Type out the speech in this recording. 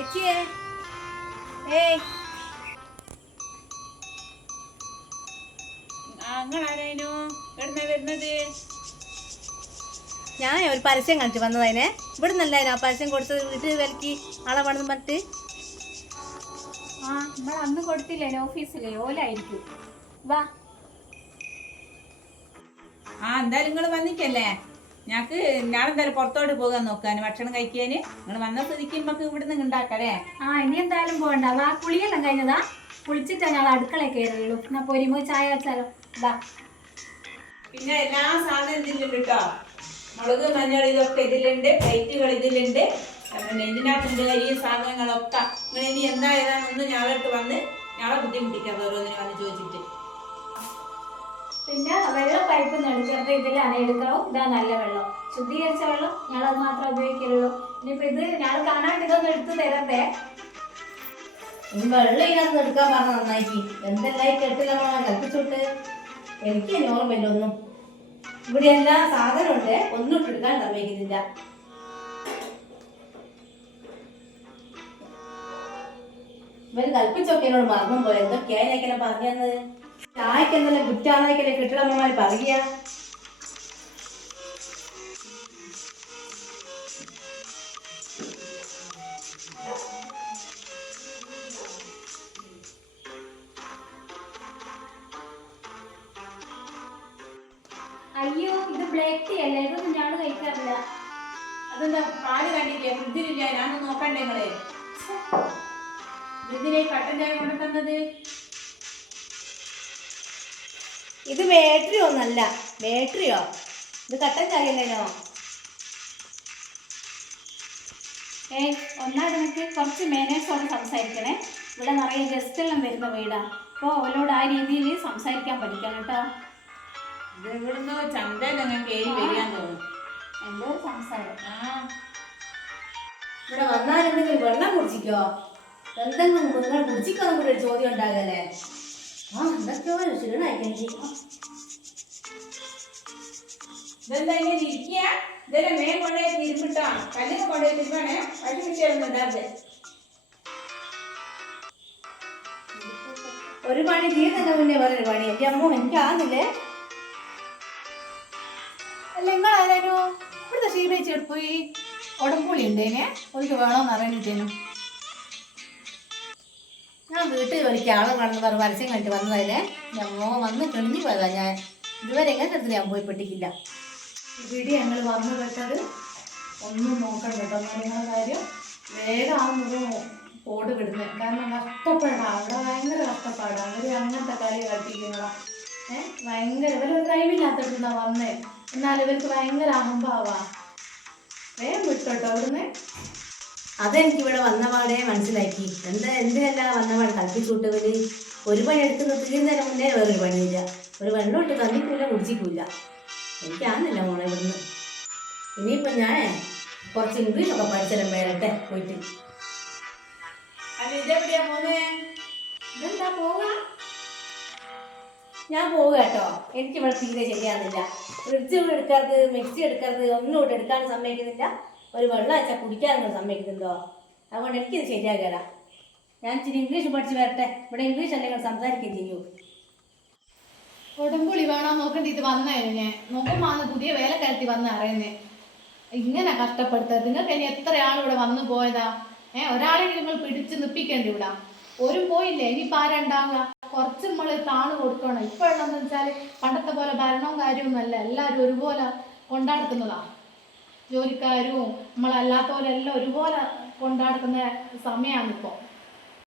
അച്ചിയേ ഏയ് നിങ്ങളാരേനു എവിടുന്ന വരുന്നത്? ഞാൻ ഒരു പരസ്യം കാണിച്ചു വന്നതിനെ. ഇവിടെ നിന്നല്ലായിരുന്നു ആ പരസ്യം കൊടുത്തത്, വീട്ടിൽ വിലക്ക് ആളെ വേണമെന്ന് പറഞ്ഞിട്ട്. നമ്മൾ അന്ന് കൊടുത്തില്ലേ ഓഫീസിലെ ഓലായിരിക്കും. വാ. എന്തായാലും നിങ്ങൾ വന്നിട്ടല്ലേ, ഞങ്ങൾക്ക് ഞാനെന്തായാലും പുറത്തോട്ട് പോകാൻ നോക്കാൻ ഭക്ഷണം കഴിക്കാൻ. നിങ്ങൾ വന്ന സ്ഥിതിക്ക് നമുക്ക് ഇവിടെ നിന്ന് ഉണ്ടാക്കല്ലേ. ഇനി എന്തായാലും പോകണ്ട. വാ, കുളിയെല്ലാം കഴിഞ്ഞതാ. കുളിച്ചിട്ടാ ഞങ്ങൾ അടുക്കളയിൽ കയറുള്ളൂ. എന്നാ പൊരിമോ ചായ വെച്ചാലോ? വാ. പിന്നെ എല്ലാ സാധനം ഇതിലുണ്ട് കേട്ടോ. മുളക് മഞ്ഞൾ ഇതൊക്കെ ഇതിലുണ്ട്, പ്ലേറ്റുകൾ ഇതിലുണ്ട്, പിന്നെ ഇതിനകത്തുണ്ട് ഈ സാധനങ്ങളൊക്കെ. നിങ്ങൾ ഇനി എന്താ ഏതാണെന്ന് ഞങ്ങളടുത്ത് വന്ന് ഞങ്ങളെ ബുദ്ധിമുട്ടിക്കാതെ ഓരോന്നിനെ വന്ന് ചോദിച്ചിട്ട്. പിന്നെ വെള്ളം പൈപ്പ് എടുക്കുന്നത് ഇതിലാണ് എടുക്കാവും. ഇതാ നല്ല വെള്ളം, ശുദ്ധീകരിച്ച വെള്ളം. ഞങ്ങളത് മാത്രമേ ഉപയോഗിക്കുള്ളൂ. ഇനിയിപ്പോ ഇത് ഞങ്ങൾ കാണാണ്ട് ഇതൊന്നും എടുത്തു തരണ്ടേ. വെള്ളം ഇതിനകത്ത് എടുക്കാൻ പറഞ്ഞ നന്നാക്കി. എന്തെല്ലാം കെട്ടില്ല കൽപ്പിച്ചോട്ട്. എനിക്ക് ഓർമ്മയില്ല ഒന്നും. ഇവിടെ എല്ലാ സാധനമുണ്ട്, ഒന്നും ഇട്ടെടുക്കാൻ സമ്മതിക്കുന്നില്ല. ഇവര് കൽപ്പിച്ചൊക്കെ എന്നോട് മറന്നു പോലെ. എന്തൊക്കെയാ പറഞ്ഞത്? ചായക്ക് എന്തെല്ലാം കുറ്റാന്നൊക്കെ കെട്ടിടമ്മമാര് പറയുക. അയ്യോ, ഇത് ബ്ലാക്ക് ടീ അല്ലേ? ഇതൊന്നും ഞാൻ കഴിക്കാറില്ല. അതെന്താ പാല് കണ്ടില്ലേ? ഫ്രിഡ്ജിലില്ല. ഞാനൊന്ന് നോക്കണ്ടേ നിങ്ങളെ? ഇതിനെ കട്ടൻ ചായ കൊണ്ടു തന്നത്. ഇത് ബാറ്ററി ഒന്നല്ല. ബാറ്ററിയോ? ഇത് കട്ടൻ ചായല്ലേനോ? ഒന്നാമത് കുറച്ച് മാനേഴ്സോട് സംസാരിക്കണേ. ഇവിടെ നിറയെ ഗസ്റ്റെല്ലാം വരുന്ന വീടാ. അപ്പോൾ അവരോട് ആ രീതിയിൽ സംസാരിക്കാൻ പഠിക്കണം കേട്ടോ. ഇത് ഇവിടുന്ന് ചന്തയിൽ നിങ്ങൾ കയറി വരികയാൻ തോന്നുന്നു. എന്തോ ഒരു സംസാരം. ഇവിടെ വന്നാലെന്തെങ്കിലും വെള്ളം കുടിച്ചിക്കോ? എന്തെങ്കിലും നിങ്ങൾ കുടിച്ചിക്കോന്നും കൂടെ ഒരു ചോദ്യം ഉണ്ടാകല്ലേ? എന്തൊക്കെയോ ക്ഷീണായിക്കെനിക്ക്. ഇതെന്താ ഇങ്ങനെ ഇരിക്കുക? ഇതെല്ലാം മേൻ കൊണ്ടുപോയി തിരുമ്പിട്ടോ, കല്ലിന് കൊണ്ടുപോയി തിരുമ്പാണേ. പശു മിച്ചയൊന്നും ഉണ്ടാകെ. ഒരു പണി ചെയ്യുന്നതിന്റെ മുന്നേ വേറൊരു പണി. എൻ്റെ അമ്മ എനിക്കാകുന്നില്ലേ? അല്ല, നിങ്ങളാരോ ഇവിടുത്തെ ക്ഷീണിച്ചെടുത്ത് പോയി. ഉടമ്പുളി ഉണ്ടേനെ, ഒരിക്കൽ വേണോന്ന് അറിയാനിട്ടേനു. ഞാൻ വീട്ടിൽ വിളിക്കുക ആളെ കാണുന്ന പറഞ്ഞ പരസ്യം കണ്ടിട്ട് വന്നതല്ലേ. ഞമ്മോ വന്ന് തെളിഞ്ഞു പോയതാ. ഞാൻ ഇതുവരെ എങ്ങനെ എടുത്ത് ഞാൻ പോയി പെട്ടിക്കില്ല. ഇവിടെ ഞങ്ങൾ വന്നു പെട്ടത് ഒന്നും നോക്കണം കേട്ടോ. നിങ്ങളുടെ കാര്യം വേഗമാകുന്നത് ഓട് വിടുന്നത്. കാരണം കഷ്ടപ്പാടാണ് അവിടെ, ഭയങ്കര കഷ്ടപ്പാടാണ്. അവർ അങ്ങനത്തെ കാര്യം കളിപ്പിക്കുന്നതാ. ഭയങ്കര ഇവരൊരു കഴിവില്ലാത്തടുന്നാ വന്നേ. എന്നാൽ ഇവർക്ക് ഭയങ്കര അഹംഭാവാ. വേഗം വിട്ടോട്ടോ അവിടുന്ന്. അതെനിക്കിവിടെ വന്നപാടെ മനസ്സിലാക്കി. എന്തിനല്ല വന്നപാട് കൽപ്പിച്ചുവിട്ടവര്. ഒരു പണി എടുക്കുന്ന തീരുന്നതിന് മുന്നേ വേറൊരു പണിയില്ല. ഒരു വെള്ളം ഇട്ട് തന്നിക്കില്ല, കുടിച്ചിക്കില്ല. എനിക്കാന്നില്ല മോളെ ഇവിടുന്ന്. ഇനിയിപ്പോൾ ഞാൻ കുറച്ച് ഇംഗ്ലീഷൊക്കെ പഠിച്ചാലും വരട്ടെ പോയിട്ട്. അല്ല, ഇതെവിടെയാ പോന്നേ? ഇതെന്താ പോവുക? ഞാൻ പോവുക കേട്ടോ. എനിക്കിവിടെ തീരെ ശരിയാകുന്നില്ല. ഫ്രിഡ്ജ് എടുക്കരുത്, മിക്സി എടുക്കരുത്, ഒന്നും ഇവിടെ എടുക്കാൻ സമ്മതിക്കുന്നില്ല. ഒരു വെള്ളം വെച്ചാൽ കുടിക്കാനൊന്നും സമ്മതിക്കുന്നുണ്ടോ? അതുകൊണ്ട് എനിക്കിത് ശരിയാകല. ഞാൻ ഇച്ചിരി ഇംഗ്ലീഷ് പഠിച്ച് വരട്ടെ. ഇവിടെ ഇംഗ്ലീഷ് അല്ലെങ്കിൽ സംസാരിക്കുകയും ചെയ്യൂ. ഉടമ്പുളി വേണോ നോക്കേണ്ടിട്ട് വന്നതിനെ നോക്കുമ്പോൾ അന്ന് പുതിയ വേലക്കാരത്തി വന്ന് അറിയുന്നേ. ഇങ്ങനെ കഷ്ടപ്പെടുത്തത്. നിങ്ങൾക്ക് ഇനി എത്ര ആളിവിടെ വന്നു പോയതാ? ഒരാളെങ്കിലും നിങ്ങൾ പിടിച്ച് നിപ്പിക്കേണ്ടി ഇവിടെ. ഒരു പോയില്ലേ, ഇനിയിപ്പോൾ ആരുണ്ടാവുക? കുറച്ച് നമ്മൾ താണു കൊടുക്കണം. ഇപ്പോഴെന്ന് വെച്ചാൽ പണ്ടത്തെ പോലെ ഭരണവും കാര്യമൊന്നുമല്ല. എല്ലാവരും ഒരുപോലെ കൊണ്ടാടുക്കുന്നതാ. ജോലിക്കാരും നമ്മളല്ലാത്തവരെല്ലാം ഒരുപോലെ കൊണ്ടാടുന്ന സമയമാണ് ഇപ്പോൾ.